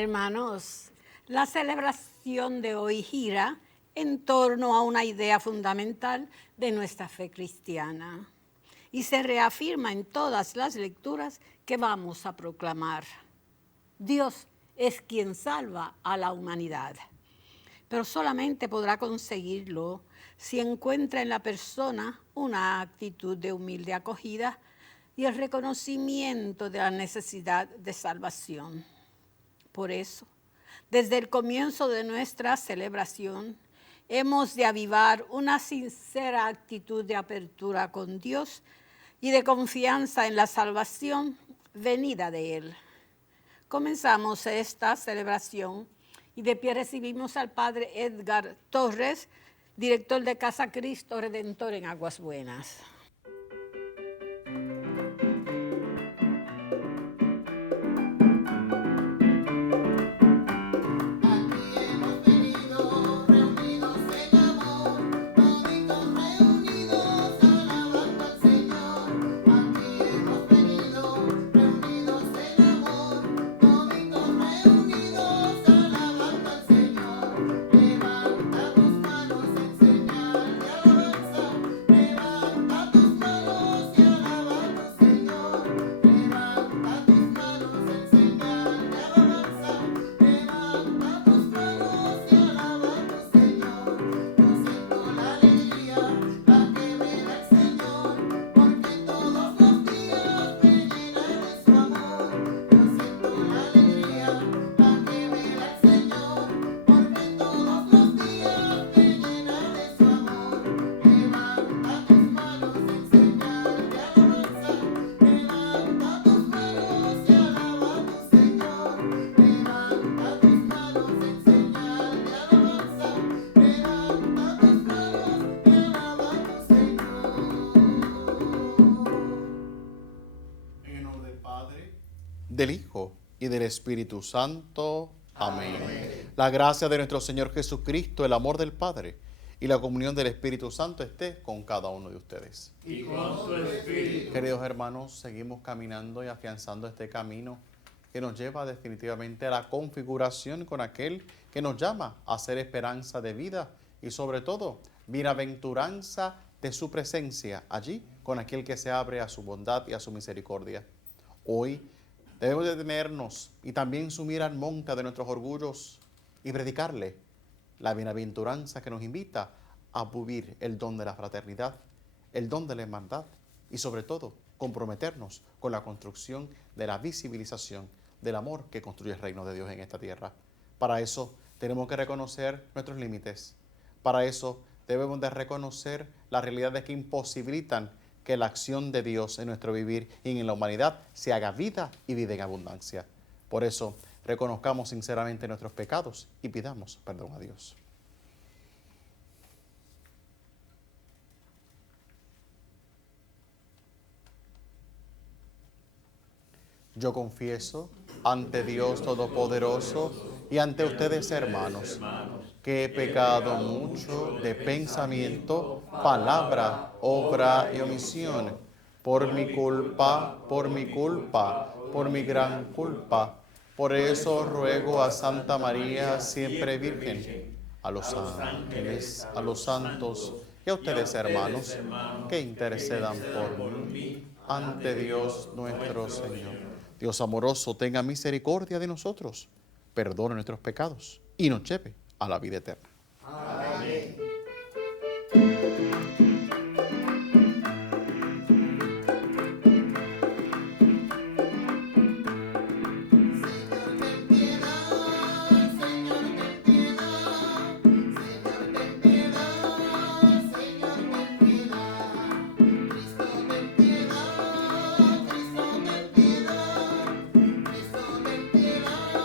Hermanos, la celebración de hoy gira en torno a una idea fundamental de nuestra fe cristiana y se reafirma en todas las lecturas que vamos a proclamar. Dios es quien salva a la humanidad, pero solamente podrá conseguirlo si encuentra en la persona una actitud de humilde acogida y el reconocimiento de la necesidad de salvación. Por eso, desde el comienzo de nuestra celebración, hemos de avivar una sincera actitud de apertura con Dios y de confianza en la salvación venida de Él. Comenzamos esta celebración y de pie recibimos al Padre Edgar Torres, director de Casa Cristo Redentor en Aguas Buenas. Del Hijo y del Espíritu Santo. Amén. La gracia de nuestro Señor Jesucristo, el amor del Padre y la comunión del Espíritu Santo esté con cada uno de ustedes. Y con su espíritu. Queridos hermanos, seguimos caminando y afianzando este camino que nos lleva definitivamente a la configuración con aquel que nos llama a ser esperanza de vida y sobre todo bienaventuranza de su presencia allí con aquel que se abre a su bondad y a su misericordia. Hoy debemos detenernos y también sumir al monte de nuestros orgullos y predicarle la bienaventuranza que nos invita a vivir el don de la fraternidad, el don de la hermandad y sobre todo comprometernos con la construcción de la visibilización del amor que construye el reino de Dios en esta tierra. Para eso tenemos que reconocer nuestros límites. Para eso debemos de reconocer las realidades que imposibilitan que la acción de Dios en nuestro vivir y en la humanidad se haga vida y vida en abundancia. Por eso, reconozcamos sinceramente nuestros pecados y pidamos perdón a Dios. Yo confieso ante Dios Todopoderoso y ante ustedes, hermanos, que he pecado mucho de pensamiento, palabra, obra y omisión, por mi culpa, por mi gran culpa. Por eso ruego a Santa María, siempre Virgen, a los ángeles, a los santos y a ustedes, hermanos, que intercedan por mí ante Dios nuestro Señor. Dios amoroso, tenga misericordia de nosotros, perdone nuestros pecados y nos lleve a la vida eterna. Amén. Cristo, ten piedad.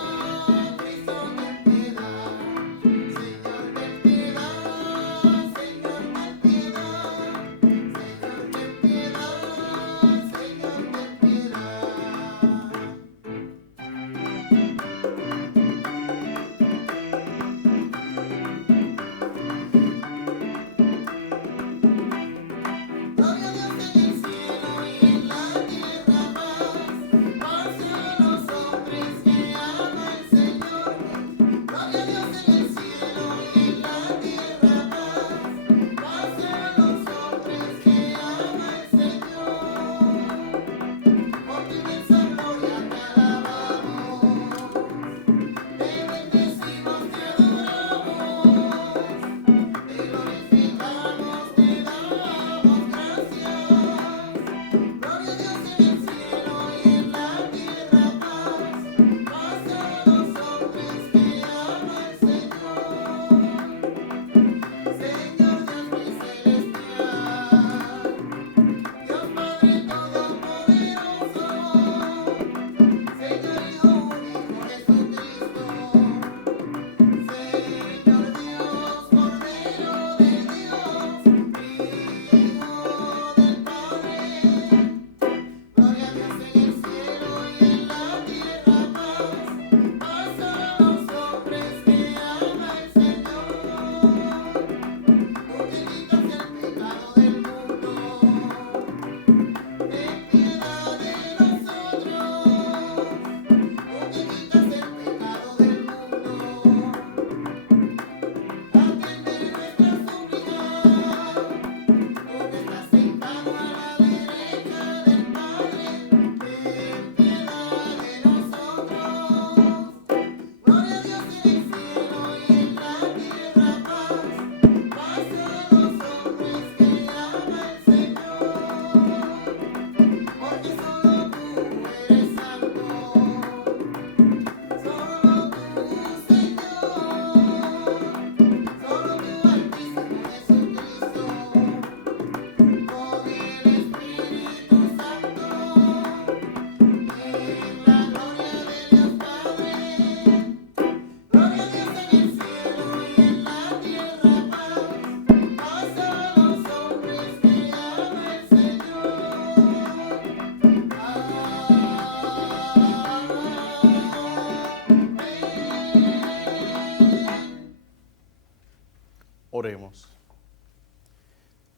Oremos.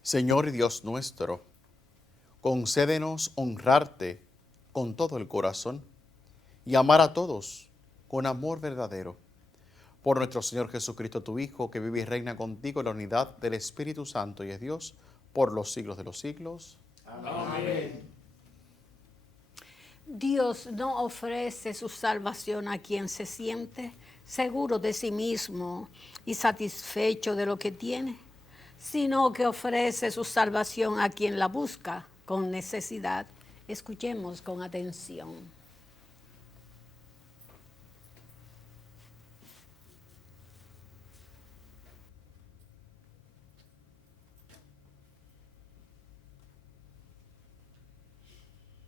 Señor y Dios nuestro, concédenos honrarte con todo el corazón y amar a todos con amor verdadero. Por nuestro Señor Jesucristo, tu Hijo, que vive y reina contigo en la unidad del Espíritu Santo y es Dios por los siglos de los siglos. Amén. Dios no ofrece su salvación a quien se siente seguro de sí mismo y satisfecho de lo que tiene, sino que ofrece su salvación a quien la busca con necesidad. Escuchemos con atención.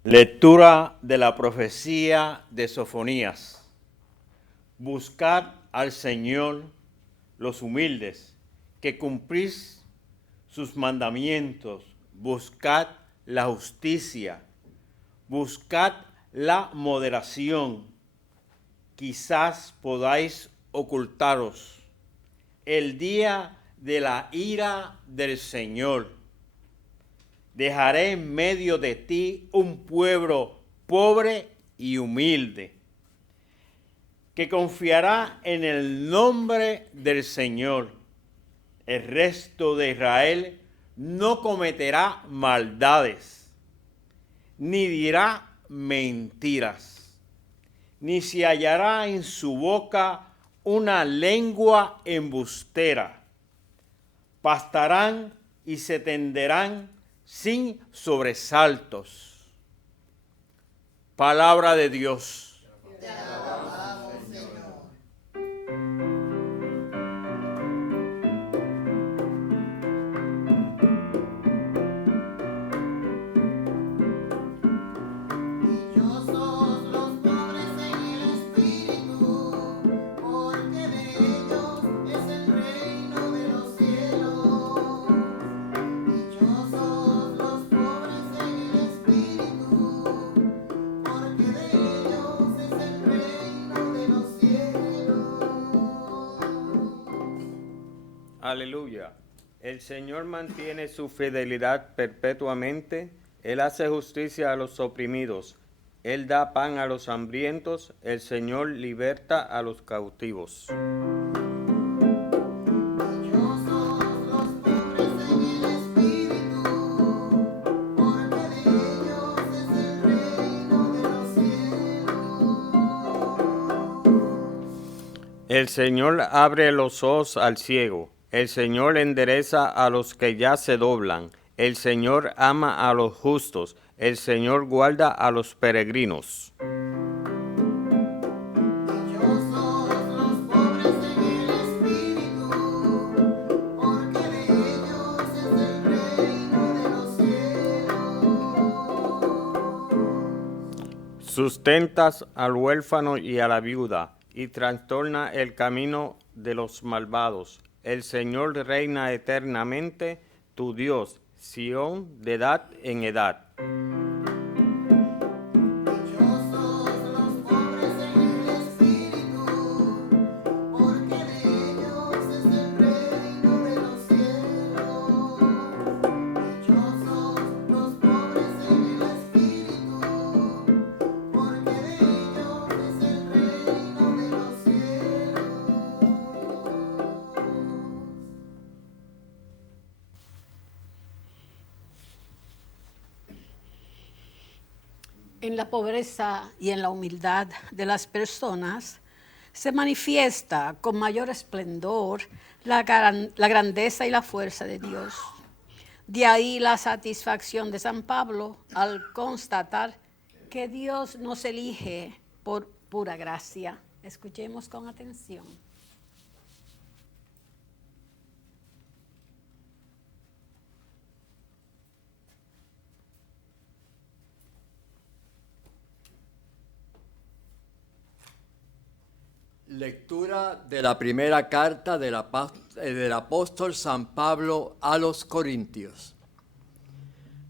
Lectura de la profecía de Sofonías. Buscad al Señor los humildes, que cumplís sus mandamientos. Buscad la justicia, buscad la moderación. Quizás podáis ocultaros el día de la ira del Señor. Dejaré en medio de ti un pueblo pobre y humilde, que confiará en el nombre del Señor. El resto de Israel no cometerá maldades, ni dirá mentiras, ni se hallará en su boca una lengua embustera. Pastarán y se tenderán sin sobresaltos. Palabra de Dios. Te alabamos, Señor. Dichosos los pobres en el espíritu, porque de ellos es el reino de los cielos. Dichosos los pobres en el espíritu, porque de ellos es el reino de los cielos. Aleluya. El Señor mantiene su fidelidad perpetuamente. Él hace justicia a los oprimidos. Él da pan a los hambrientos. El Señor liberta a los cautivos. Dichosos los pobres en el espíritu, porque de ellos es el reino de los cielos. El Señor abre los ojos al ciego. El Señor endereza a los que ya se doblan. El Señor ama a los justos. El Señor guarda a los peregrinos. Dichosos los pobres en el espíritu, porque de ellos es el reino de los cielos. Sustentas al huérfano y a la viuda, y trastorna el camino de los malvados. El Señor reina eternamente, tu Dios, Sión, de edad en edad. Dichosos los pobres en el espíritu, porque de ellos es el reino de los cielos. Dichosos los pobres en el espíritu, porque de ellos es el reino de los cielos. En la pobreza y en la humildad de las personas se manifiesta con mayor esplendor la grandeza y la fuerza de Dios. De ahí la satisfacción de San Pablo al constatar que Dios nos elige por pura gracia. Escuchemos con atención. Lectura de la primera carta del apóstol San Pablo a los Corintios.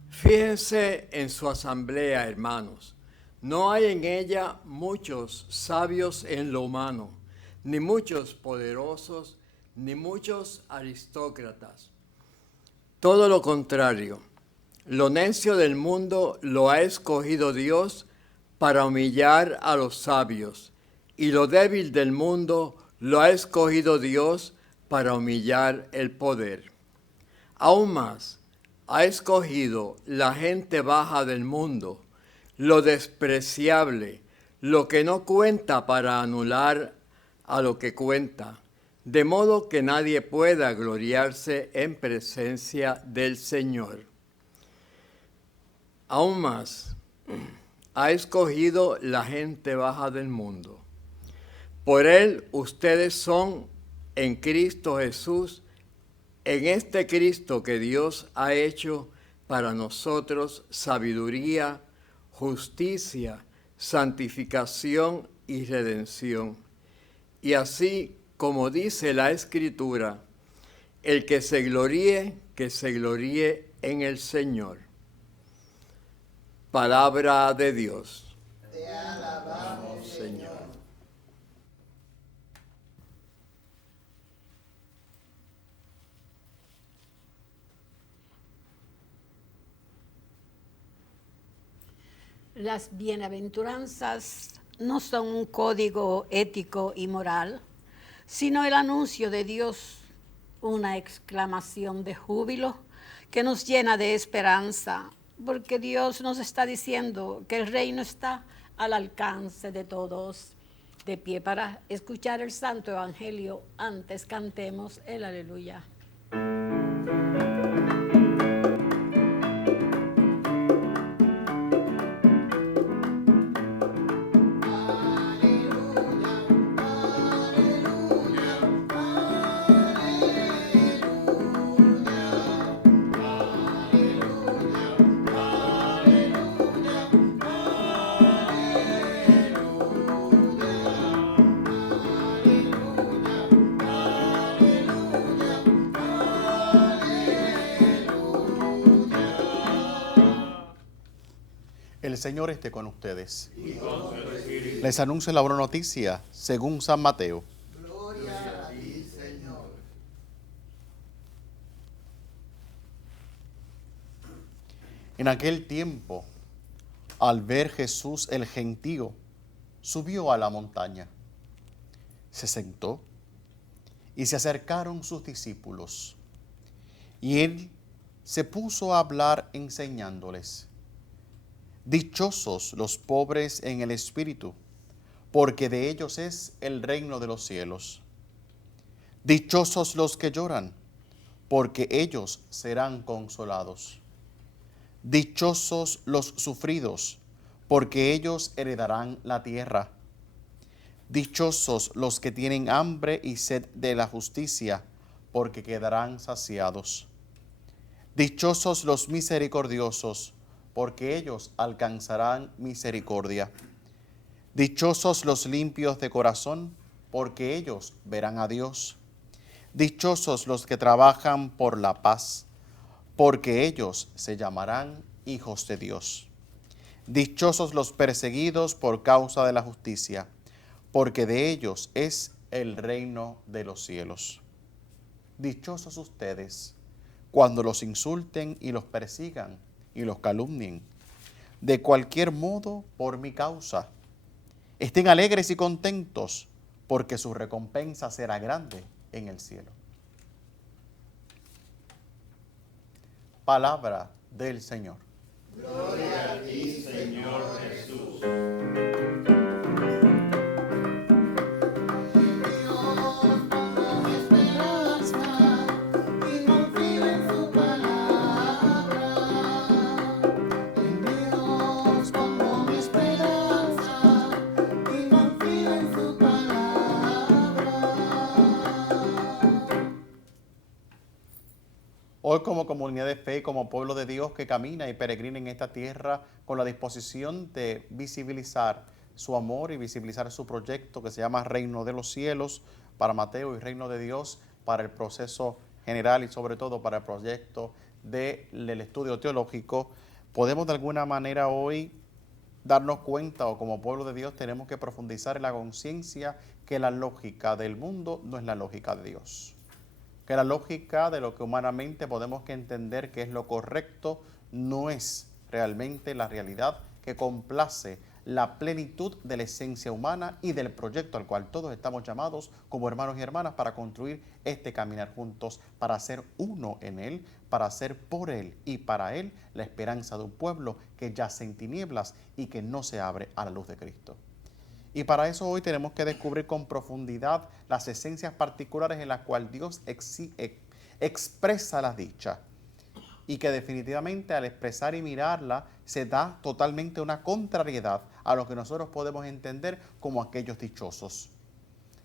Fíjense en su asamblea, hermanos. No hay en ella muchos sabios en lo humano, ni muchos poderosos, ni muchos aristócratas. Todo lo contrario, lo necio del mundo lo ha escogido Dios para humillar a los sabios, y lo débil del mundo lo ha escogido Dios para humillar el poder. Aún más, ha escogido la gente baja del mundo, lo despreciable, lo que no cuenta para anular a lo que cuenta, de modo que nadie pueda gloriarse en presencia del Señor. Aún más, ha escogido la gente baja del mundo. Por Él ustedes son en Cristo Jesús, en este Cristo que Dios ha hecho para nosotros sabiduría, justicia, santificación y redención. Y así, como dice la Escritura, el que se gloríe en el Señor. Palabra de Dios. Te alabamos, Señor. Las bienaventuranzas no son un código ético y moral, sino el anuncio de Dios, una exclamación de júbilo que nos llena de esperanza, porque Dios nos está diciendo que el reino está al alcance de todos. De pie para escuchar el Santo Evangelio, antes cantemos el Aleluya. El Señor esté con ustedes. Les anuncio la buena noticia según San Mateo. Gloria a ti, Señor. En aquel tiempo, al ver Jesús el gentío, subió a la montaña. Se sentó y se acercaron sus discípulos. Y él se puso a hablar enseñándoles. Dichosos los pobres en el espíritu, porque de ellos es el reino de los cielos. Dichosos los que lloran, porque ellos serán consolados. Dichosos los sufridos, porque ellos heredarán la tierra. Dichosos los que tienen hambre y sed de la justicia, porque quedarán saciados. Dichosos los misericordiosos, porque ellos alcanzarán misericordia. Dichosos los limpios de corazón, porque ellos verán a Dios. Dichosos los que trabajan por la paz, porque ellos se llamarán hijos de Dios. Dichosos los perseguidos por causa de la justicia, porque de ellos es el reino de los cielos. Dichosos ustedes cuando los insulten y los persigan y los calumnien, de cualquier modo por mi causa. Estén alegres y contentos, porque su recompensa será grande en el cielo. Palabra del Señor. Gloria a ti, Señor Jesús. Hoy como comunidad de fe y como pueblo de Dios que camina y peregrina en esta tierra con la disposición de visibilizar su amor y visibilizar su proyecto que se llama Reino de los Cielos para Mateo y Reino de Dios para el proceso general y sobre todo para el proyecto del estudio teológico, podemos de alguna manera hoy darnos cuenta o como pueblo de Dios tenemos que profundizar en la conciencia que la lógica del mundo no es la lógica de Dios. que la lógica de lo que humanamente podemos que entender que es lo correcto no es realmente la realidad que complace la plenitud de la esencia humana y del proyecto al cual todos estamos llamados como hermanos y hermanas para construir este caminar juntos, para ser uno en Él, para ser por Él y para Él la esperanza de un pueblo que yace en tinieblas y que no se abre a la luz de Cristo. Y para eso hoy tenemos que descubrir con profundidad las esencias particulares en las cuales Dios expresa la dicha. Y que definitivamente al expresar y mirarla se da totalmente una contrariedad a lo que nosotros podemos entender como aquellos dichosos.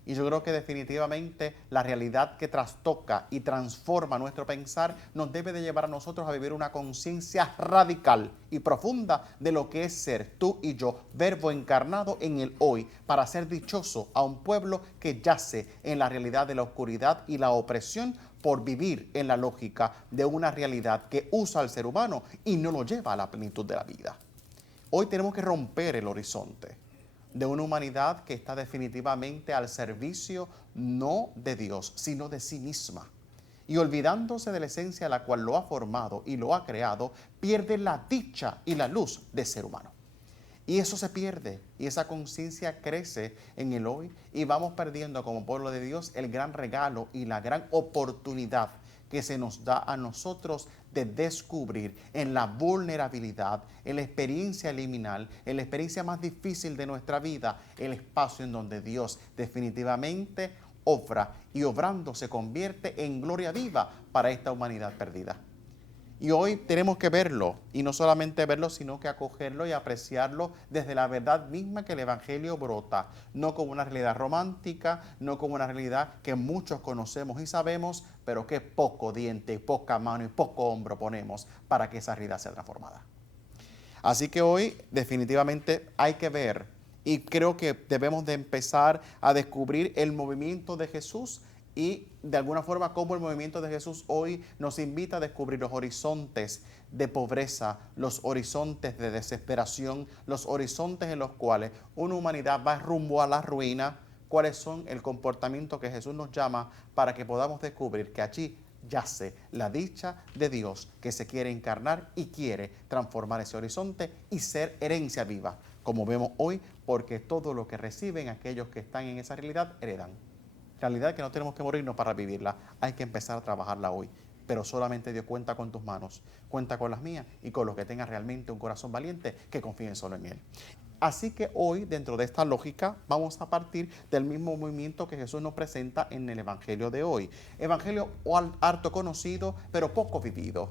Y yo creo que definitivamente la realidad que trastoca y transforma nuestro pensar nos debe de llevar a nosotros a vivir una conciencia radical y profunda de lo que es ser tú y yo, verbo encarnado en el hoy, para ser dichoso a un pueblo que yace en la realidad de la oscuridad y la opresión por vivir en la lógica de una realidad que usa al ser humano y no lo lleva a la plenitud de la vida. Hoy tenemos que romper el horizonte de una humanidad que está definitivamente al servicio no de Dios, sino de sí misma. Y olvidándose de la esencia a la cual lo ha formado y lo ha creado, pierde la dicha y la luz de ser humano. Y eso se pierde, y esa conciencia crece en el hoy, y vamos perdiendo como pueblo de Dios el gran regalo y la gran oportunidad que se nos da a nosotros de descubrir en la vulnerabilidad, en la experiencia liminal, en la experiencia más difícil de nuestra vida, el espacio en donde Dios definitivamente obra y obrando se convierte en gloria viva para esta humanidad perdida. Y hoy tenemos que verlo, y no solamente verlo, sino que acogerlo y apreciarlo desde la verdad misma que el Evangelio brota, no como una realidad romántica, no como una realidad que muchos conocemos y sabemos, pero que poco diente, poca mano y poco hombro ponemos para que esa realidad sea transformada. Así que hoy definitivamente hay que ver, y creo que debemos de empezar a descubrir el movimiento de Jesús y de alguna forma cómo el movimiento de Jesús hoy nos invita a descubrir los horizontes de pobreza, los horizontes de desesperación, los horizontes en los cuales una humanidad va rumbo a la ruina, cuáles son el comportamiento que Jesús nos llama para que podamos descubrir que allí yace la dicha de Dios que se quiere encarnar y quiere transformar ese horizonte y ser herencia viva, como vemos hoy, porque todo lo que reciben aquellos que están en esa realidad heredan. Realidad que no tenemos que morirnos para vivirla, hay que empezar a trabajarla hoy. Pero solamente Dios cuenta con tus manos, cuenta con las mías y con los que tengan realmente un corazón valiente que confíen solo en Él. Así que hoy, dentro de esta lógica, vamos a partir del mismo movimiento que Jesús nos presenta en el Evangelio de hoy. Evangelio harto conocido, pero poco vivido.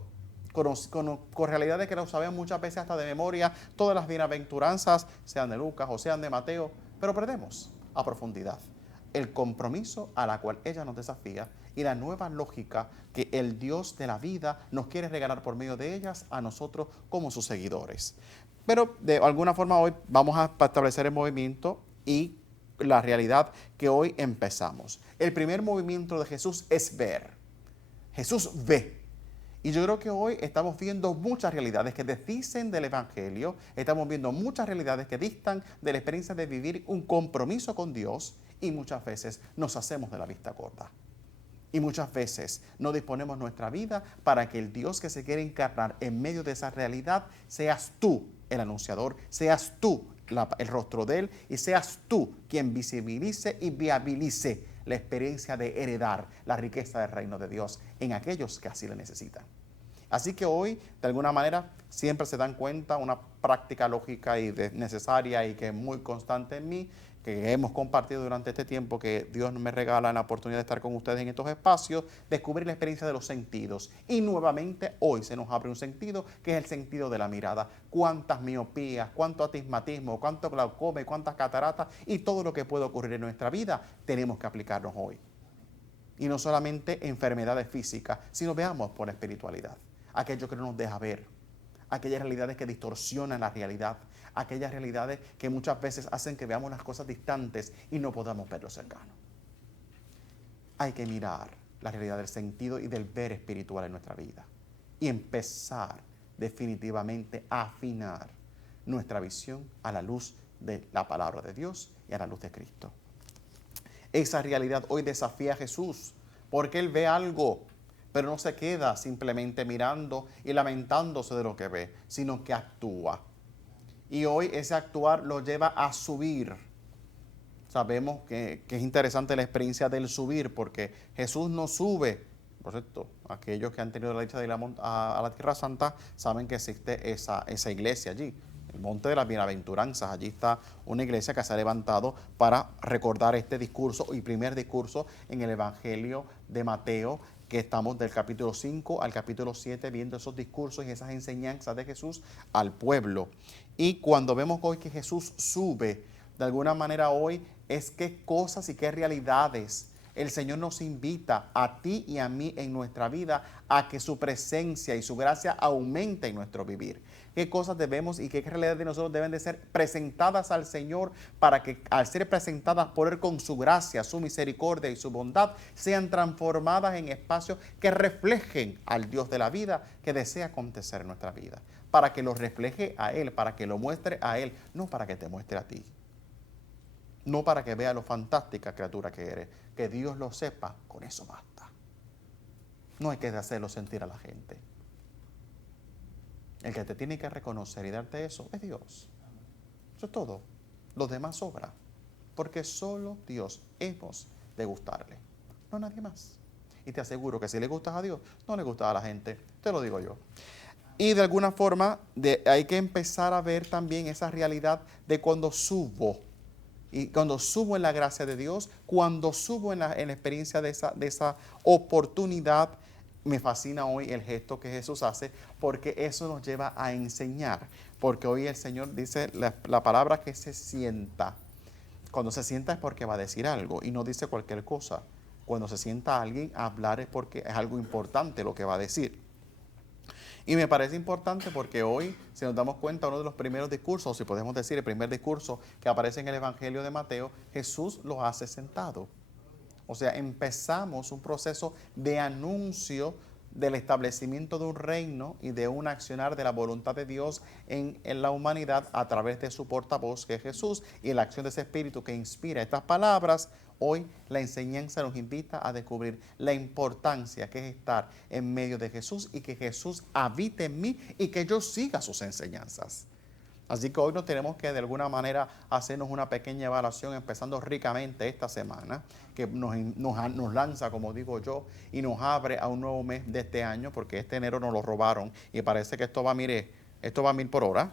Con realidades que lo sabemos muchas veces hasta de memoria, todas las bienaventuranzas, sean de Lucas o sean de Mateo, pero perdemos a profundidad el compromiso a la cual ella nos desafía y la nueva lógica que el Dios de la vida nos quiere regalar por medio de ellas a nosotros como sus seguidores. Pero de alguna forma hoy vamos a establecer el movimiento y la realidad que hoy empezamos. El primer movimiento de Jesús es ver. Jesús ve. Y yo creo que hoy estamos viendo muchas realidades que desdicen del Evangelio, estamos viendo muchas realidades que distan de la experiencia de vivir un compromiso con Dios y muchas veces nos hacemos de la vista corta. Y muchas veces no disponemos nuestra vida para que el Dios que se quiere encarnar en medio de esa realidad seas tú el anunciador, seas tú el rostro de Él y seas tú quien visibilice y viabilice la experiencia de heredar la riqueza del reino de Dios en aquellos que así le necesitan. Así que hoy, de alguna manera, siempre se dan cuenta una práctica lógica y necesaria y que es muy constante en mí, que hemos compartido durante este tiempo que Dios me regala la oportunidad de estar con ustedes en estos espacios, descubrir la experiencia de los sentidos. Y nuevamente hoy se nos abre un sentido que es el sentido de la mirada. Cuántas miopías, cuánto astigmatismo, cuánto glaucoma, cuántas cataratas y todo lo que puede ocurrir en nuestra vida tenemos que aplicarnos hoy. Y no solamente enfermedades físicas, sino veamos por la espiritualidad. Aquello que no nos deja ver, aquellas realidades que distorsionan la realidad, aquellas realidades que muchas veces hacen que veamos las cosas distantes y no podamos ver lo cercano. Hay que mirar la realidad del sentido y del ver espiritual en nuestra vida y empezar definitivamente a afinar nuestra visión a la luz de la palabra de Dios y a la luz de Cristo. Esa realidad hoy desafía a Jesús porque Él ve algo, pero no se queda simplemente mirando y lamentándose de lo que ve, sino que actúa. Y hoy ese actuar lo lleva a subir. Sabemos que es interesante la experiencia del subir, porque Jesús no sube. Por cierto, aquellos que han tenido la dicha de ir a la Tierra Santa saben que existe esa iglesia allí, el Monte de las Bienaventuranzas. Allí está una iglesia que se ha levantado para recordar este discurso y primer discurso en el Evangelio de Mateo, que estamos del capítulo 5 al capítulo 7 viendo esos discursos y esas enseñanzas de Jesús al pueblo. Y cuando vemos hoy que Jesús sube, de alguna manera hoy es qué cosas y qué realidades el Señor nos invita a ti y a mí en nuestra vida a que su presencia y su gracia aumente en nuestro vivir. Qué cosas debemos y qué realidades de nosotros deben de ser presentadas al Señor para que al ser presentadas por Él con su gracia, su misericordia y su bondad sean transformadas en espacios que reflejen al Dios de la vida que desea acontecer en nuestra vida. Para que lo refleje a Él, para que lo muestre a Él, no para que te muestre a ti. No para que vea lo fantástica criatura que eres. Que Dios lo sepa, con eso basta. No hay que hacerlo sentir a la gente. El que te tiene que reconocer y darte eso es Dios. Eso es todo. Los demás sobra. Porque solo Dios hemos de gustarle. No a nadie más. Y te aseguro que si le gustas a Dios, no le gustas a la gente. Te lo digo yo. Y de alguna forma hay que empezar a ver también esa realidad de cuando subo. Y cuando subo en la gracia de Dios, cuando subo en la experiencia de esa oportunidad, me fascina hoy el gesto que Jesús hace, porque eso nos lleva a enseñar. Porque hoy el Señor dice la palabra que se sienta. Cuando se sienta es porque va a decir algo y no dice cualquier cosa. Cuando se sienta alguien a hablar es porque es algo importante lo que va a decir. Y me parece importante porque hoy, si nos damos cuenta, uno de los primeros discursos, si podemos decir el primer discurso que aparece en el Evangelio de Mateo, Jesús lo hace sentado. O sea, empezamos un proceso de anuncio del establecimiento de un reino y de un accionar de la voluntad de Dios en la humanidad a través de su portavoz, que es Jesús, y la acción de ese Espíritu que inspira estas palabras. Hoy la enseñanza nos invita a descubrir la importancia que es estar en medio de Jesús y que Jesús habite en mí y que yo siga sus enseñanzas. Así que hoy nos tenemos que de alguna manera hacernos una pequeña evaluación empezando ricamente esta semana, que nos lanza, como digo yo, y nos abre a un nuevo mes de este año, porque este enero nos lo robaron y parece que esto va a 1000 por hora.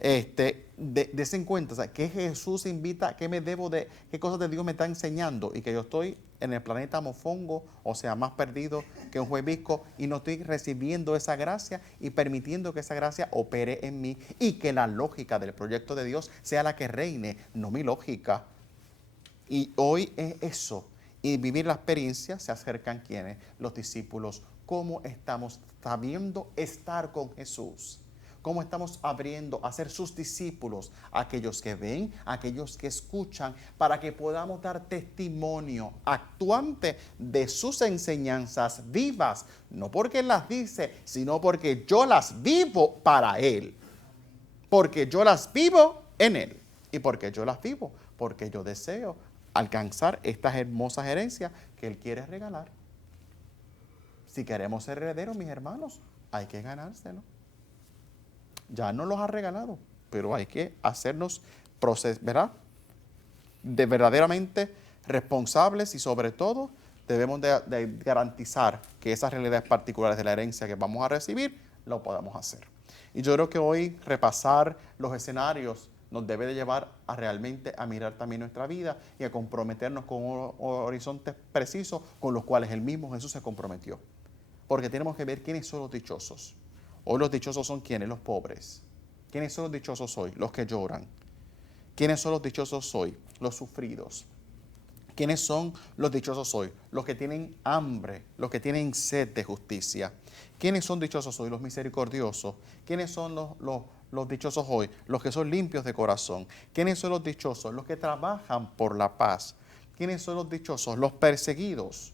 Des en cuenta, o sea, que Jesús invita, qué cosas de Dios me está enseñando y que yo estoy en el planeta mofongo, o sea, más perdido que un juevisco y no estoy recibiendo esa gracia y permitiendo que esa gracia opere en mí y que la lógica del proyecto de Dios sea la que reine, no mi lógica. Y hoy es eso. Y vivir la experiencia se acercan quienes, los discípulos, cómo estamos sabiendo estar con Jesús. Cómo estamos abriendo a ser sus discípulos, aquellos que ven, aquellos que escuchan, para que podamos dar testimonio actuante de sus enseñanzas vivas, no porque Él las dice, sino porque yo las vivo para Él, porque yo las vivo en Él y porque yo las vivo, porque yo deseo alcanzar estas hermosas herencias que Él quiere regalar. Si queremos ser herederos, mis hermanos, hay que ganárselo. Ya nos los ha regalado, pero hay que hacernos ¿verdad? De verdaderamente responsables y sobre todo debemos de garantizar que esas realidades particulares de la herencia que vamos a recibir, lo podamos hacer. Y yo creo que hoy repasar los escenarios nos debe de llevar a realmente a mirar también nuestra vida y a comprometernos con horizontes precisos con los cuales el mismo Jesús se comprometió. Porque tenemos que ver quiénes son los dichosos. Hoy los dichosos son ¿quiénes? Los pobres. ¿Quiénes son los dichosos hoy? Los que lloran. ¿Quiénes son los dichosos hoy? Los sufridos. ¿Quiénes son los dichosos hoy? Los que tienen hambre, los que tienen sed de justicia. ¿Quiénes son dichosos hoy? Los misericordiosos. ¿Quiénes son los dichosos hoy? Los que son limpios de corazón. ¿Quiénes son los dichosos? Los que trabajan por la paz. ¿Quiénes son los dichosos? Los perseguidos.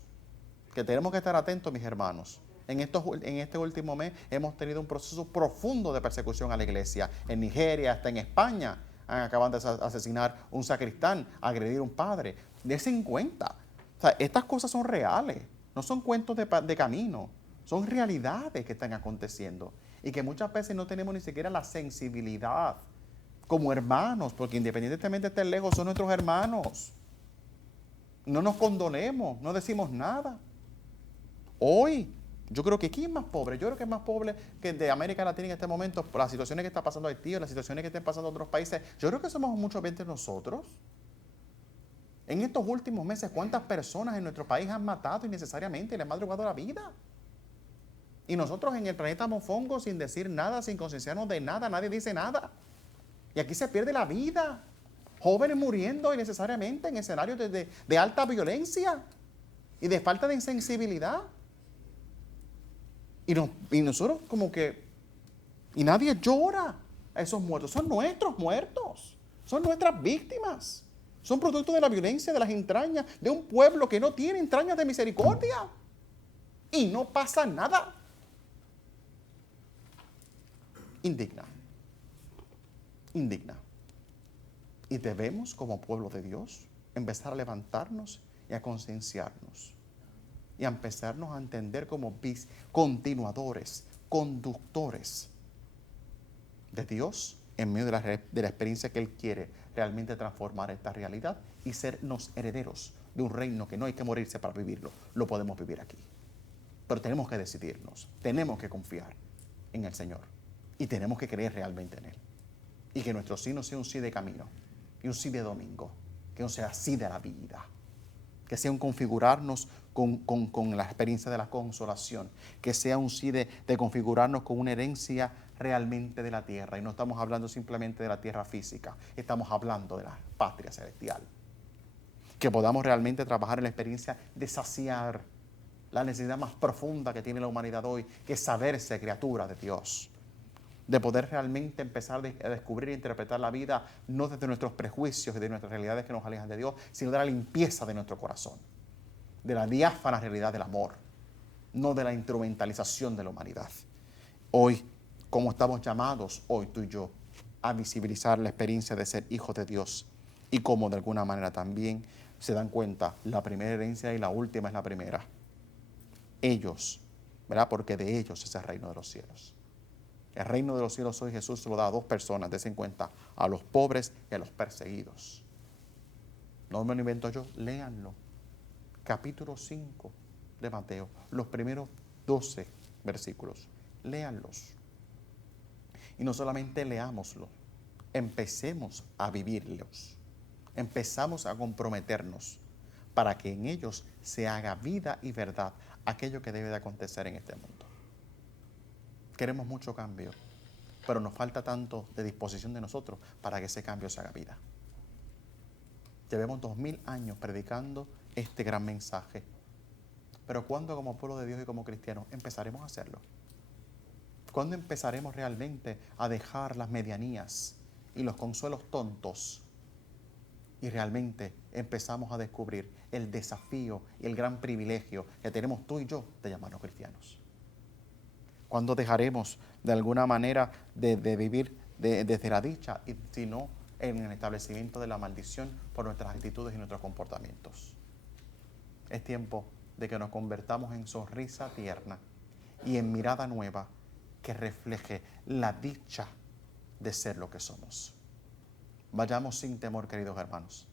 Que tenemos que estar atentos, mis hermanos. En este último mes hemos tenido un proceso profundo de persecución a la iglesia. En Nigeria, hasta en España, acaban de asesinar un sacristán, agredir un padre. Desen cuenta. O sea, estas cosas son reales. no son cuentos de camino, son realidades que están aconteciendo y que muchas veces no tenemos ni siquiera la sensibilidad como hermanos, porque independientemente de estar lejos, son nuestros hermanos. No nos condonemos, no decimos nada. Hoy, yo creo que ¿quién es más pobre? Yo creo que es más pobre que de América Latina en este momento, por las situaciones que está pasando Haití, o las situaciones que están pasando en otros países. Yo creo que somos mucho entre nosotros. En estos últimos meses, ¿cuántas personas en nuestro país han matado innecesariamente y le han madrugado la vida? Y nosotros en el planeta mofongo, sin decir nada, sin concienciarnos de nada, nadie dice nada. Y aquí se pierde la vida. Jóvenes muriendo innecesariamente en escenarios de alta violencia y de falta de insensibilidad. Y nosotros como que... Y nadie llora a esos muertos. Son nuestros muertos. Son nuestras víctimas. Son producto de la violencia, de las entrañas, de un pueblo que no tiene entrañas de misericordia. Y no pasa nada. Indigna. Indigna. Y debemos, como pueblo de Dios, empezar a levantarnos y a concienciarnos. Y a empezarnos a entender como continuadores, conductores de Dios en medio de la experiencia que Él quiere realmente transformar esta realidad y sernos herederos de un reino que no hay que morirse para vivirlo. Lo podemos vivir aquí. Pero tenemos que decidirnos, tenemos que confiar en el Señor y tenemos que creer realmente en Él. Y que nuestro sí no sea un sí de camino y un sí de domingo, que no sea sí de la vida, que sea un configurarnos con la experiencia de la consolación, que sea un sí de configurarnos con una herencia realmente de la tierra. Y no estamos hablando simplemente de la tierra física, estamos hablando de la patria celestial. Que podamos realmente trabajar en la experiencia de saciar la necesidad más profunda que tiene la humanidad hoy, que es saberse criatura de Dios. De poder realmente empezar a descubrir e interpretar la vida, no desde nuestros prejuicios y de nuestras realidades que nos alejan de Dios, sino de la limpieza de nuestro corazón, de la diáfana realidad del amor, no de la instrumentalización de la humanidad. Hoy, como estamos llamados, hoy tú y yo, a visibilizar la experiencia de ser hijos de Dios y como de alguna manera también se dan cuenta, la primera herencia y la última es la primera. Ellos, ¿verdad? Porque de ellos es el reino de los cielos. El reino de los cielos hoy Jesús se lo da a dos personas, desen cuenta, a los pobres y a los perseguidos. No me lo invento yo, léanlo. Capítulo 5 de Mateo, los primeros 12 versículos, léanlos. Y no solamente leámoslo, empecemos a vivirlos. Empezamos a comprometernos para que en ellos se haga vida y verdad aquello que debe de acontecer en este mundo. Queremos mucho cambio, pero nos falta tanto de disposición de nosotros para que ese cambio se haga vida. Llevamos 2000 años predicando este gran mensaje, pero ¿cuándo como pueblo de Dios y como cristianos empezaremos a hacerlo? ¿Cuándo empezaremos realmente a dejar las medianías y los consuelos tontos y realmente empezamos a descubrir el desafío y el gran privilegio que tenemos tú y yo de llamarnos cristianos? ¿Cuándo dejaremos de alguna manera de vivir desde la dicha y sino en el establecimiento de la maldición por nuestras actitudes y nuestros comportamientos? Es tiempo de que nos convertamos en sonrisa tierna y en mirada nueva que refleje la dicha de ser lo que somos. Vayamos sin temor, queridos hermanos,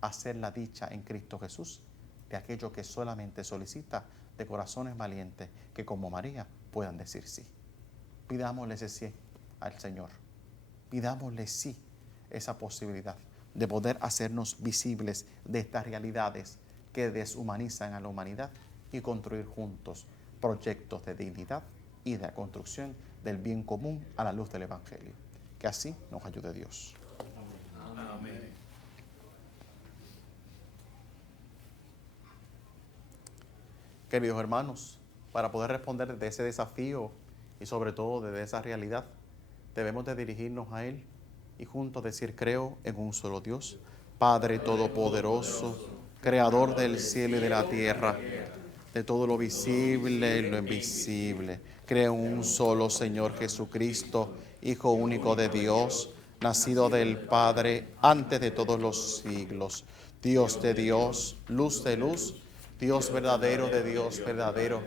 a hacer la dicha en Cristo Jesús de aquello que solamente solicita de corazones valientes que como María puedan decir sí. Pidámosle ese sí al Señor. Pidámosle sí esa posibilidad de poder hacernos visibles de estas realidades que deshumanizan a la humanidad y construir juntos proyectos de dignidad y de construcción del bien común a la luz del Evangelio. Que así nos ayude Dios. Amén. Queridos hermanos, para poder responder desde ese desafío y sobre todo desde esa realidad, debemos de dirigirnos a Él y juntos decir: creo en un solo Dios, Padre Todopoderoso, Creador del cielo y de la tierra, de todo lo visible y lo invisible. Creo en un solo Señor Jesucristo, Hijo único de Dios, nacido del Padre antes de todos los siglos, Dios de Dios, luz de luz, Dios verdadero de Dios verdadero,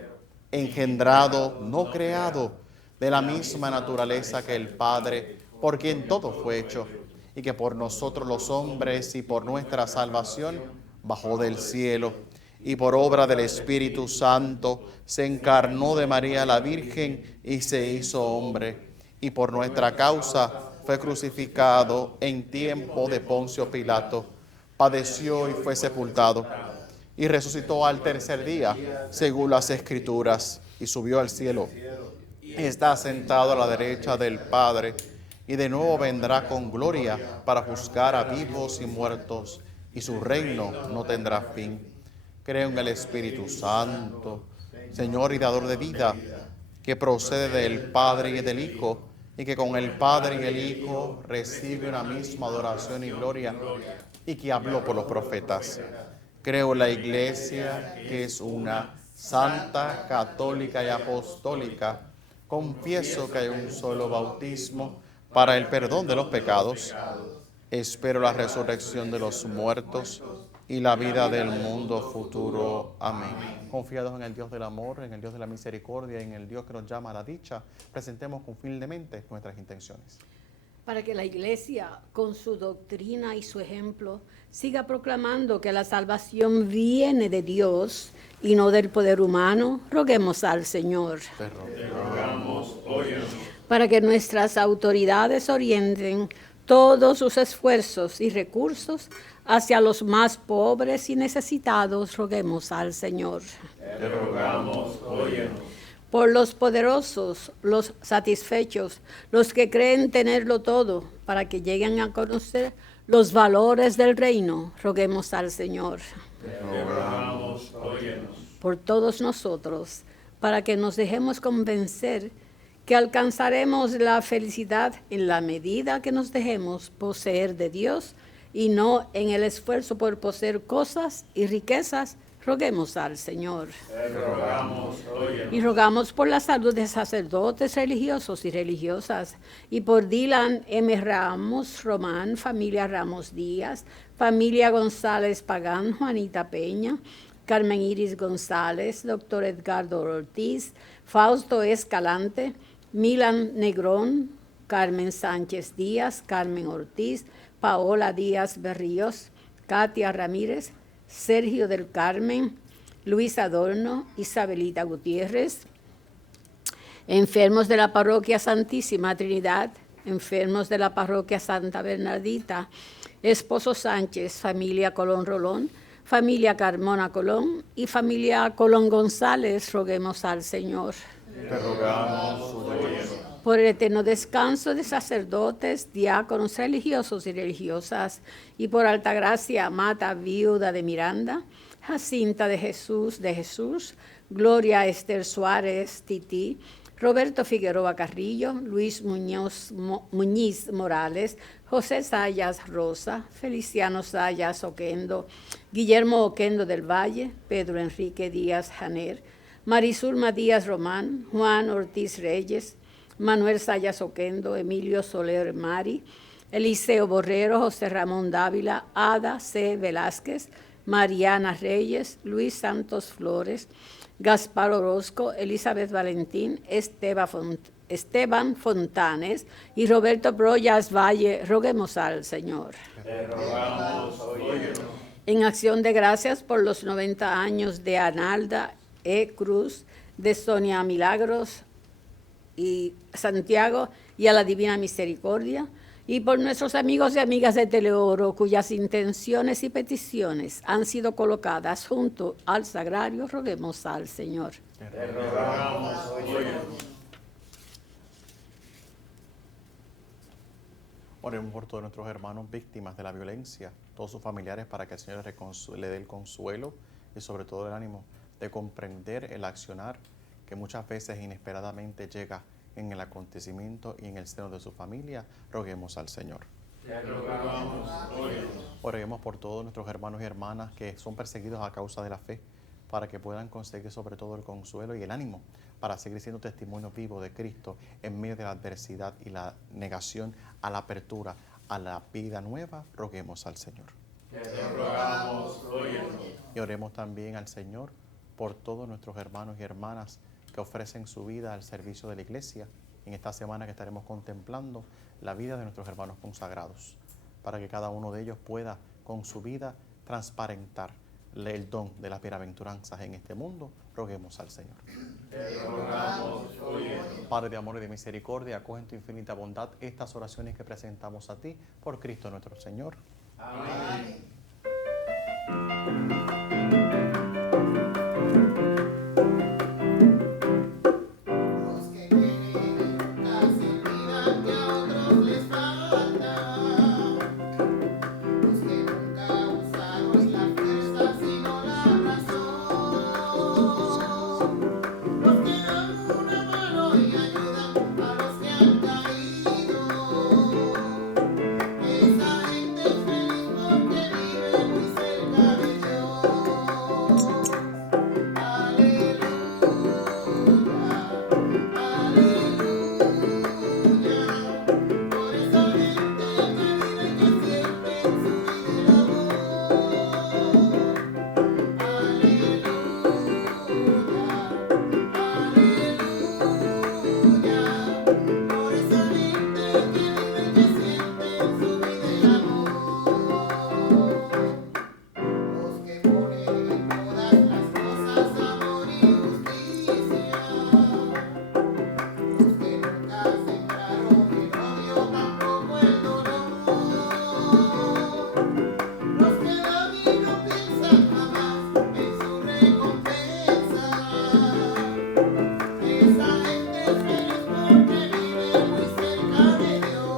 engendrado, no creado, de la misma naturaleza que el Padre, por quien todo fue hecho, y que por nosotros los hombres y por nuestra salvación bajó del cielo, y por obra del Espíritu Santo se encarnó de María la Virgen y se hizo hombre, y por nuestra causa fue crucificado en tiempo de Poncio Pilato, padeció y fue sepultado, y resucitó al tercer día, según las Escrituras, y subió al cielo. Está sentado a la derecha del Padre, y de nuevo vendrá con gloria para juzgar a vivos y muertos, y su reino no tendrá fin. Creo en el Espíritu Santo, Señor y dador de vida, que procede del Padre y del Hijo, y que con el Padre y el Hijo recibe una misma adoración y gloria, y que habló por los profetas. Creo en la Iglesia, que es una, santa, católica y apostólica. Confieso que hay un solo bautismo para el perdón de los pecados. Espero la resurrección de los muertos y la vida del mundo futuro. Amén. Confiados en el Dios del amor, en el Dios de la misericordia y en el Dios que nos llama a la dicha, presentemos humildemente nuestras intenciones. Para que la Iglesia, con su doctrina y su ejemplo, siga proclamando que la salvación viene de Dios y no del poder humano, roguemos al Señor. Te rogamos. Para que nuestras autoridades orienten todos sus esfuerzos y recursos hacia los más pobres y necesitados, roguemos al Señor. Te rogamos, óyenos. Por los poderosos, los satisfechos, los que creen tenerlo todo, para que lleguen a conocer los valores del reino, roguemos al Señor. Te rogamos, óyenos. Por todos nosotros, para que nos dejemos convencer que alcanzaremos la felicidad en la medida que nos dejemos poseer de Dios y no en el esfuerzo por poseer cosas y riquezas, roguemos al Señor. Te rogamos, óyenos. Y rogamos por la salud de sacerdotes religiosos y religiosas, y por Dylan M. Ramos Román, familia Ramos Díaz, familia González Pagán, Juanita Peña, Carmen Iris González, doctor Edgardo Ortiz, Fausto Escalante, Milan Negrón, Carmen Sánchez Díaz, Carmen Ortiz, Paola Díaz Berríos, Katia Ramírez, Sergio del Carmen, Luis Adorno, Isabelita Gutiérrez, enfermos de la parroquia Santísima Trinidad, enfermos de la parroquia Santa Bernardita, Esposo Sánchez, familia Colón Rolón, familia Carmona Colón y familia Colón González, roguemos al Señor. Te rogamos, óyenos. Por el eterno descanso de sacerdotes, diáconos religiosos y religiosas, y por Altagracia Mata, viuda de Miranda, Jacinta de Jesús, Gloria Esther Suárez, Titi, Roberto Figueroa Carrillo, Luis Muñiz Morales, José Sayas Rosa, Feliciano Sayas Oquendo, Guillermo Oquendo del Valle, Pedro Enrique Díaz Janer, Marisulma Díaz Román, Juan Ortiz Reyes, Manuel Sayas Oquendo, Emilio Soler Mari, Eliseo Borrero, José Ramón Dávila, Ada C. Velázquez, Mariana Reyes, Luis Santos Flores, Gaspar Orozco, Elizabeth Valentín, Esteban Fontanes y Roberto Broyas Valle, roguemos al Señor. Te rogamos, óyenos. En acción de gracias por los 90 años de Analda E. Cruz, de Sonia Milagros y Santiago y a la Divina Misericordia, y por nuestros amigos y amigas de Teleoro, cuyas intenciones y peticiones han sido colocadas junto al sagrario, roguemos al Señor. Te rogamos, óyenos. Oremos por todos nuestros hermanos víctimas de la violencia, todos sus familiares, para que el Señor le dé el consuelo y sobre todo el ánimo de comprender el accionar que muchas veces inesperadamente llega en el acontecimiento y en el seno de su familia. Roguemos al Señor. Te rogamos, óyenos. Oremos por todos nuestros hermanos y hermanas que son perseguidos a causa de la fe, para que puedan conseguir sobre todo el consuelo y el ánimo para seguir siendo testimonio vivo de Cristo en medio de la adversidad y la negación a la apertura a la vida nueva. Roguemos al Señor. Te rogamos, óyenos. Y oremos también al Señor por todos nuestros hermanos y hermanas que ofrecen su vida al servicio de la Iglesia en esta semana que estaremos contemplando la vida de nuestros hermanos consagrados, para que cada uno de ellos pueda con su vida transparentar el don de las bienaventuranzas en este mundo. Roguemos al Señor. Padre de amor y de misericordia, acoge en tu infinita bondad estas oraciones que presentamos a ti por Cristo nuestro Señor. Amén. Los que tienen la servidad que a otros les falta, los que nunca usaron la fuerza sino la razón, los que dan una mano y ayudan a los que han caído, esa gente es feliz porque vive muy cerca de Dios. Aleluya. Los que ponen en todas las cosas amor y justicia, los que nunca sembraron el odio, tampoco el dolor, los que dan y no piensan jamás en su recompensa, esa gente es feliz porque vive muy cerca de Dios.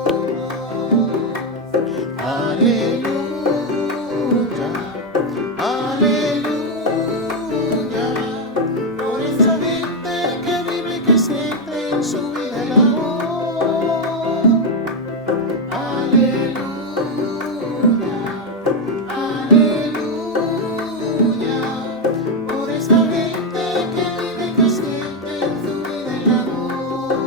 Aleluya. Aleluya, por esa gente que vive y que siente en su vida el amor. Aleluya, aleluya, por esa gente que vive y que siente en su vida el amor.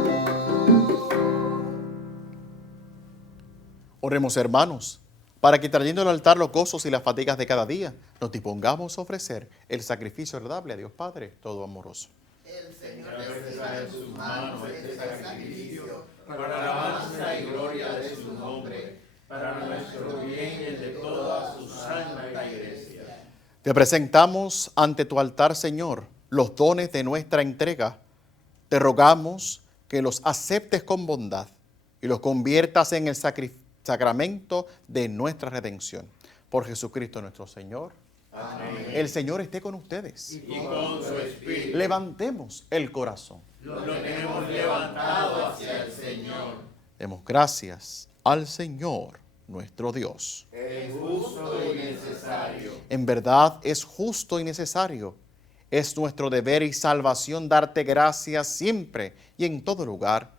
Oremos, hermanos, para que trayendo al altar los gozos y las fatigas de cada día, nos dispongamos a ofrecer el sacrificio agradable a Dios Padre todo amoroso. El Señor Reciba en sus manos este sacrificio para la alabanza y gloria de su nombre, para nuestro bien y el de toda su santa iglesia. Te presentamos ante tu altar, Señor, los dones de nuestra entrega. Te rogamos que los aceptes con bondad y los conviertas en el sacramento de nuestra redención. Por Jesucristo nuestro Señor. Amén. El Señor esté con ustedes. Y con su espíritu Levantemos el corazón. lo tenemos levantado hacia el Señor. Demos gracias al Señor nuestro Dios. Es justo y necesario. En verdad es justo y necesario. Es nuestro deber y salvación darte gracias siempre y en todo lugar.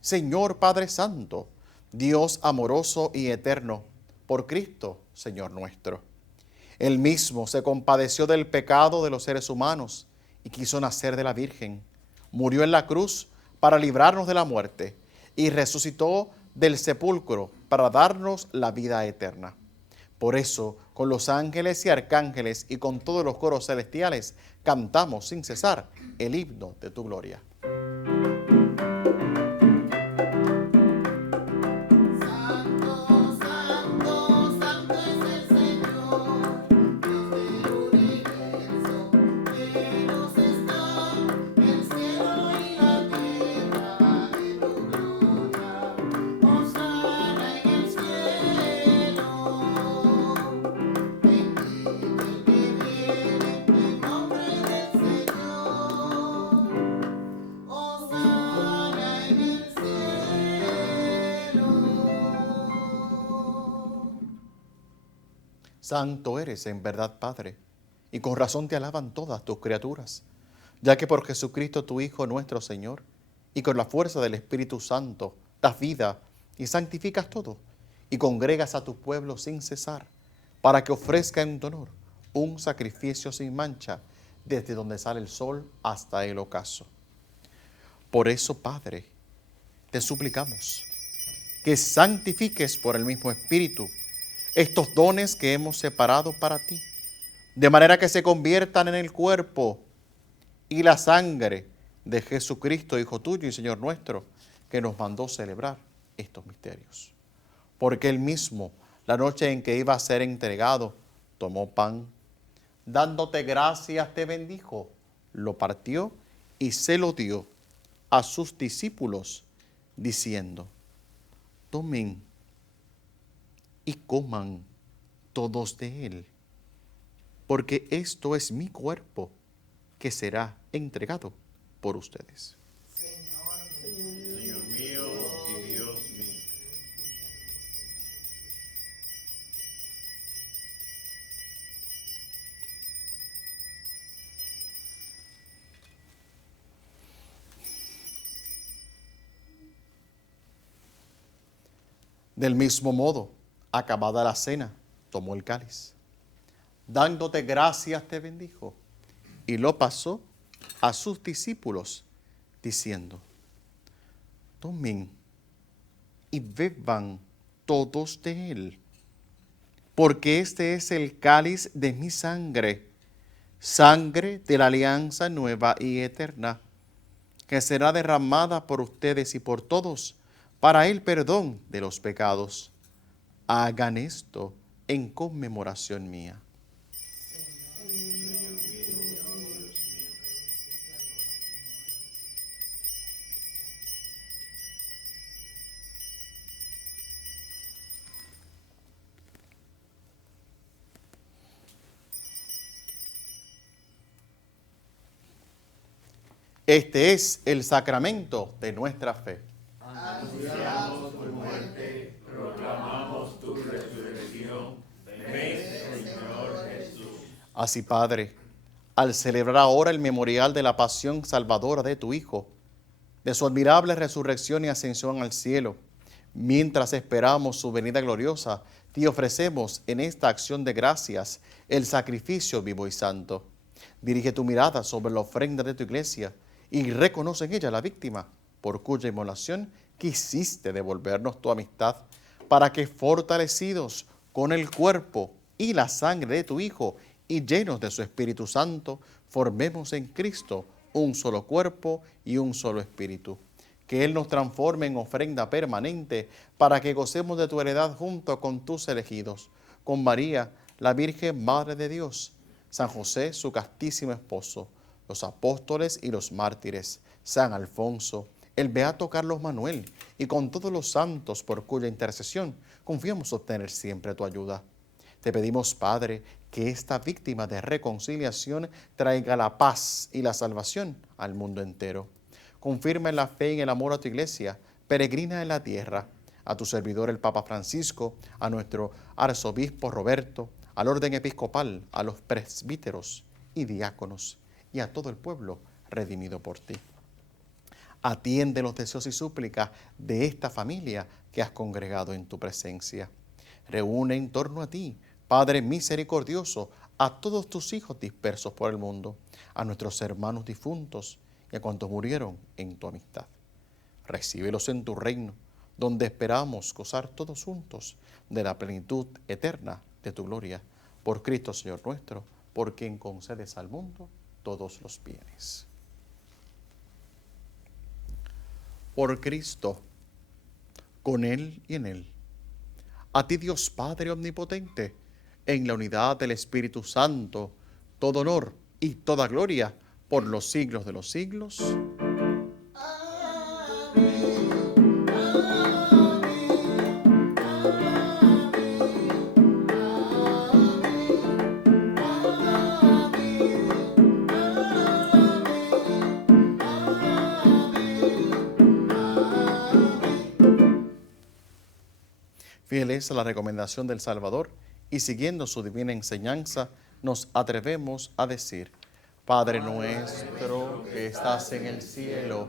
Señor Padre Santo, Dios amoroso y eterno, por Cristo, Señor nuestro. Él mismo se compadeció del pecado de los seres humanos y quiso nacer de la Virgen. Murió en la cruz para librarnos de la muerte y resucitó del sepulcro para darnos la vida eterna. Por eso, con los ángeles y arcángeles y con todos los coros celestiales, cantamos sin cesar el himno de tu gloria. Santo, santo, santo es el Señor, Dios del universo, llenos están el cielo y la tierra de tu gloria. Hosana en el cielo, bendito el que viene en nombre del Señor. Hosana en el cielo. Santo eres en verdad, Padre, y con razón te alaban todas tus criaturas, ya que por Jesucristo tu Hijo nuestro Señor, y con la fuerza del Espíritu Santo, das vida y santificas todo, y congregas a tu pueblo sin cesar, para que ofrezca en tu honor un sacrificio sin mancha, desde donde sale el sol hasta el ocaso. Por eso, Padre, te suplicamos que santifiques por el mismo Espíritu estos dones que hemos separado para ti, de manera que se conviertan en el cuerpo y la sangre de Jesucristo, Hijo tuyo y Señor nuestro, que nos mandó celebrar estos misterios. Porque él mismo, la noche en que iba a ser entregado, tomó pan, dándote gracias, te bendijo, lo partió y se lo dio a sus discípulos, diciendo: tomen y coman todos de él, porque esto es mi cuerpo, que será entregado por ustedes. Señor mío y Dios mío. Del mismo modo, acabada la cena, tomó el cáliz, dándote gracias te bendijo, y lo pasó a sus discípulos, diciendo: tomen y beban todos de él, porque este es el cáliz de mi sangre, sangre de la alianza nueva y eterna, que será derramada por ustedes y por todos para el perdón de los pecados. Hagan esto en conmemoración mía. Este es el sacramento de nuestra fe. Anunciamos tu muerte, proclamamos tu resurrección. Ven, Señor Jesús. Así, Padre, al celebrar ahora el memorial de la pasión salvadora de tu Hijo, de su admirable resurrección y ascensión al cielo, mientras esperamos su venida gloriosa, te ofrecemos en esta acción de gracias el sacrificio vivo y santo. Dirige tu mirada sobre la ofrenda de tu iglesia y reconoce en ella la víctima por cuya inmolación quisiste devolvernos tu amistad, para que fortalecidos con el cuerpo y la sangre de tu Hijo y llenos de su Espíritu Santo, formemos en Cristo un solo cuerpo y un solo espíritu. Que Él nos transforme en ofrenda permanente para que gocemos de tu heredad junto con tus elegidos, con María, la Virgen Madre de Dios, San José, su castísimo esposo, los apóstoles y los mártires, San Alfonso, el beato Carlos Manuel, y con todos los santos por cuya intercesión confiamos obtener siempre tu ayuda. Te pedimos, Padre, que esta víctima de reconciliación traiga la paz y la salvación al mundo entero. Confirma en la fe y en el amor a tu iglesia, peregrina en la tierra, a tu servidor el Papa Francisco, a nuestro arzobispo Roberto, al orden episcopal, a los presbíteros y diáconos, y a todo el pueblo redimido por ti. Atiende los deseos y súplicas de esta familia que has congregado en tu presencia. Reúne en torno a ti, Padre misericordioso, a todos tus hijos dispersos por el mundo, a nuestros hermanos difuntos y a cuantos murieron en tu amistad. Recíbelos en tu reino, donde esperamos gozar todos juntos de la plenitud eterna de tu gloria. Por Cristo Señor nuestro, por quien concedes al mundo todos los bienes. Por Cristo, con Él y en Él. A ti, Dios Padre omnipotente, en la unidad del Espíritu Santo, todo honor y toda gloria por los siglos de los siglos. Fieles a la recomendación del Salvador y siguiendo su divina enseñanza, nos atrevemos a decir: Padre nuestro que estás en el cielo,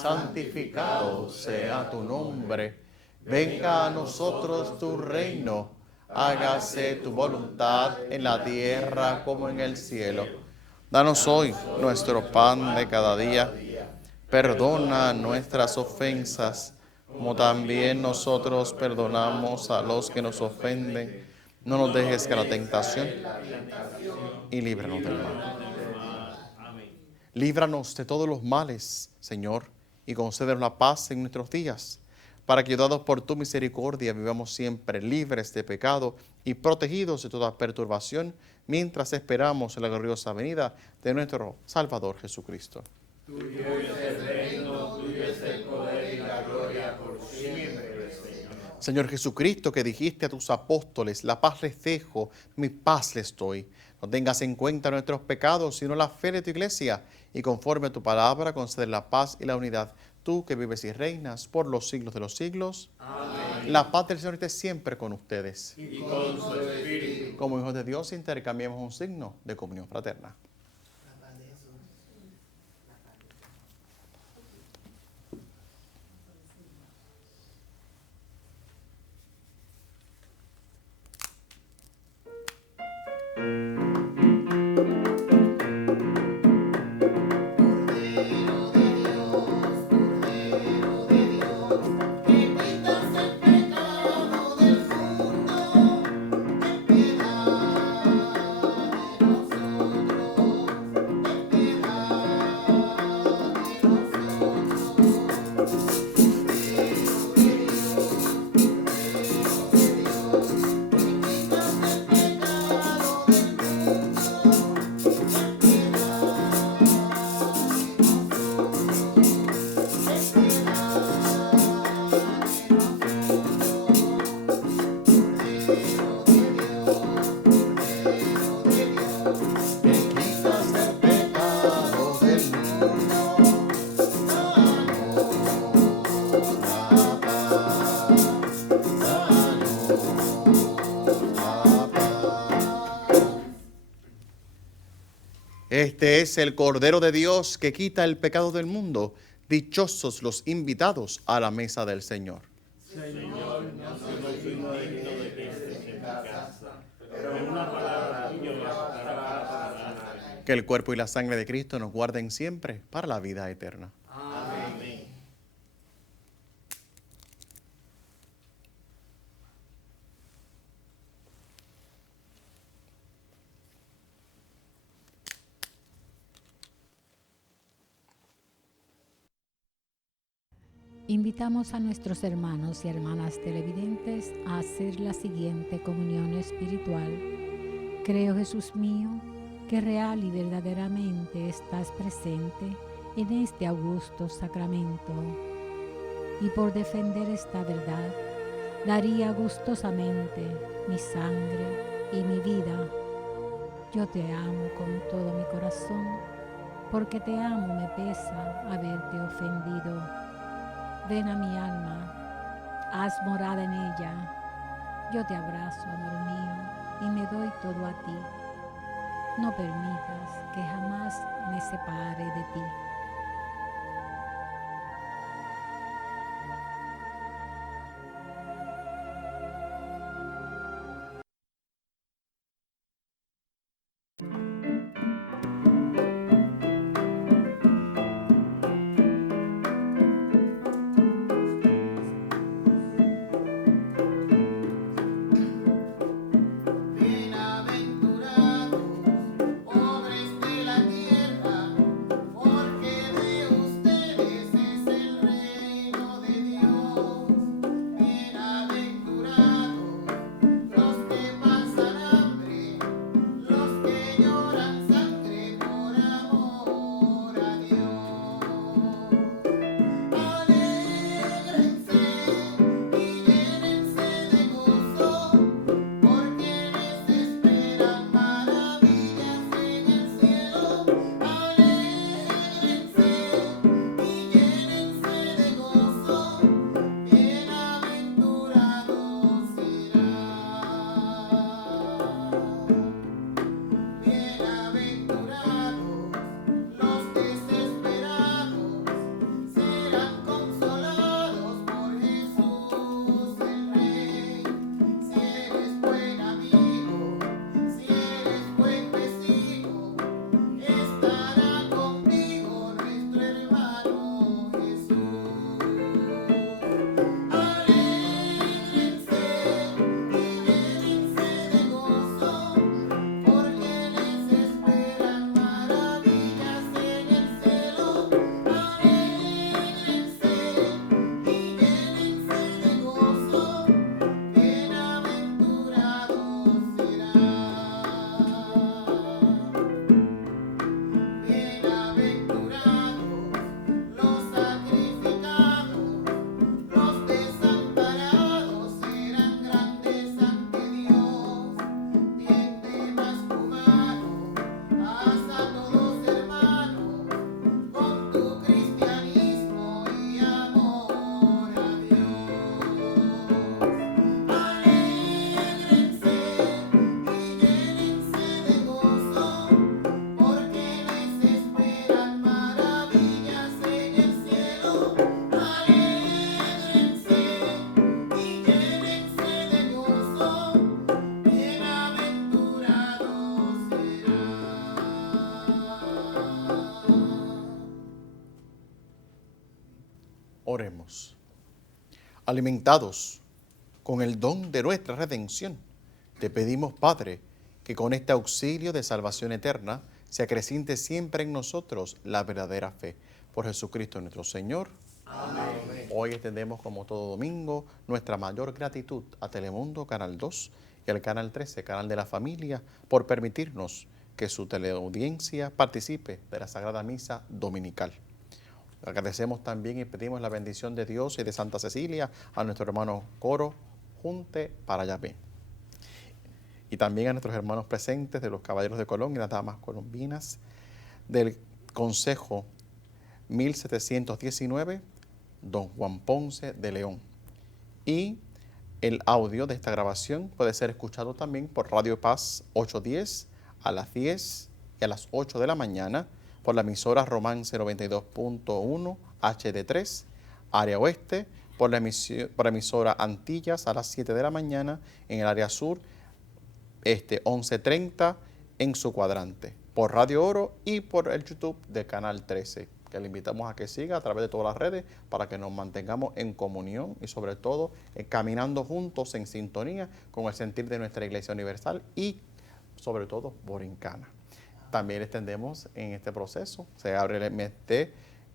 santificado sea tu nombre. Venga a nosotros tu reino. Hágase tu voluntad en la tierra como en el cielo. Danos hoy nuestro pan de cada día. Perdona nuestras ofensas, como también nosotros perdonamos a los que nos ofenden. No nos dejes que la tentación y líbranos del mal. Líbranos de todos los males, Señor, y concédenos la paz en nuestros días, para que, ayudados por tu misericordia, vivamos siempre libres de pecado y protegidos de toda perturbación, mientras esperamos la gloriosa venida de nuestro Salvador Jesucristo. Tuyo es el reino, tuyo es el poder y la gloria por siempre, Señor. Señor Jesucristo, que dijiste a tus apóstoles, la paz les dejo, mi paz les doy. No tengas en cuenta nuestros pecados, sino la fe de tu iglesia, y conforme a tu palabra conceder la paz y la unidad. Tú que vives y reinas por los siglos de los siglos. Amén. La paz del Señor esté siempre con ustedes. Y con su espíritu. Como hijos de Dios intercambiemos un signo de comunión fraterna. Este es el Cordero de Dios que quita el pecado del mundo. Dichosos los invitados a la mesa del Señor. Señor, no soy digno de que estés en mi casa, pero una palabra tuya me bastará para sanarme. Que el cuerpo y la sangre de Cristo nos guarden siempre para la vida eterna. Amén. Invitamos a nuestros hermanos y hermanas televidentes a hacer la siguiente comunión espiritual. Creo, Jesús mío, que real y verdaderamente estás presente en este augusto sacramento. Y por defender esta verdad, daría gustosamente mi sangre y mi vida. Yo te amo con todo mi corazón, porque te amo me pesa haberte ofendido. Ven a mi alma, haz morada en ella. Yo te abrazo, amor mío, y me doy todo a ti. No permitas que jamás me separe de ti. Bienaventurados, pobres de la tierra, porque Oremos. Alimentados con el don de nuestra redención, te pedimos, Padre, que con este auxilio de salvación eterna se acreciente siempre en nosotros la verdadera fe. Por Jesucristo nuestro Señor. Amén. Hoy extendemos, como todo domingo, nuestra mayor gratitud a Telemundo, Canal 2 y al Canal 13, Canal de la Familia, por permitirnos que su teleaudiencia participe de la Sagrada Misa Dominical. Agradecemos también y pedimos la bendición de Dios y de Santa Cecilia a nuestro hermano Coro Junte para Yahvé. Y también a nuestros hermanos presentes de los Caballeros de Colón y las Damas Colombinas del Consejo 1719, don Juan Ponce de León. Y el audio de esta grabación puede ser escuchado también por Radio Paz 810 a las 10 y a las 8 de la mañana, por la emisora Romance 92.1 HD3, área oeste, por la emisora Antillas a las 7 de la mañana, en el área sur, 11:30 en su cuadrante, por Radio Oro y por el YouTube de Canal 13, que le invitamos a que siga a través de todas las redes para que nos mantengamos en comunión y sobre todo caminando juntos en sintonía con el sentir de nuestra Iglesia Universal y sobre todo borincana. También extendemos en este proceso, se abre el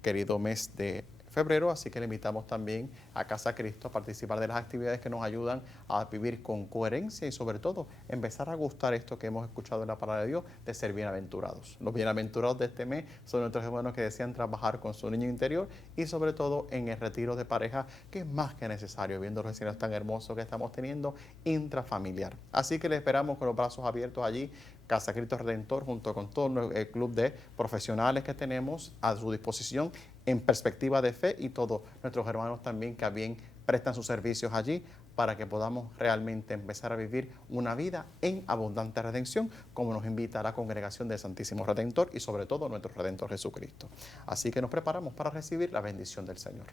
querido mes de febrero, así que le invitamos también a Casa Cristo a participar de las actividades que nos ayudan a vivir con coherencia y sobre todo empezar a gustar esto que hemos escuchado en la palabra de Dios, de ser bienaventurados. Los bienaventurados de este mes son nuestros hermanos que desean trabajar con su niño interior y sobre todo en el retiro de pareja, que es más que necesario viendo los escenarios tan hermosos que estamos teniendo intrafamiliar. Así que le esperamos con los brazos abiertos allí, Casa Cristo Redentor, junto con todo el club de profesionales que tenemos a su disposición en perspectiva de fe y todos nuestros hermanos también que bien prestan sus servicios allí para que podamos realmente empezar a vivir una vida en abundante redención, como nos invita la congregación del Santísimo Redentor y sobre todo nuestro Redentor Jesucristo. Así que nos preparamos para recibir la bendición del Señor.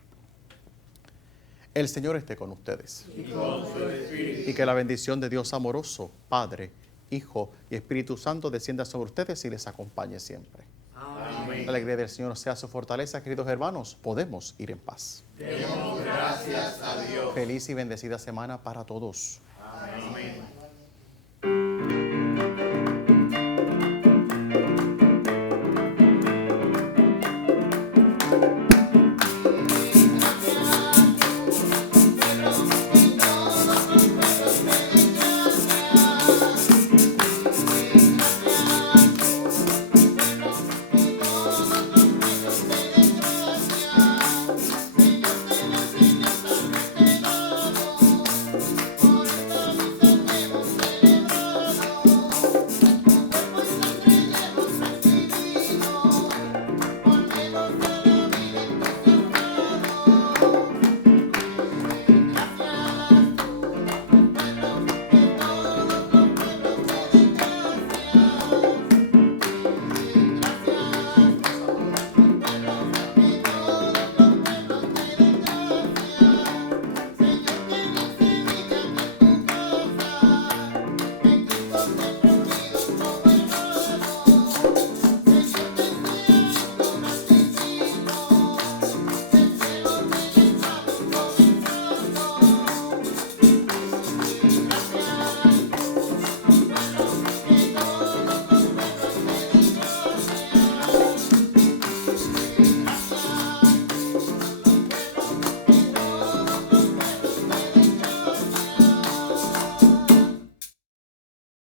El Señor esté con ustedes. Y con su espíritu. Y que la bendición de Dios amoroso, Padre, Hijo y Espíritu Santo descienda sobre ustedes y les acompañe siempre. Amén. La alegría del Señor sea su fortaleza, queridos hermanos. Podemos ir en paz. Demos gracias a Dios. Feliz y bendecida semana para todos. Amén.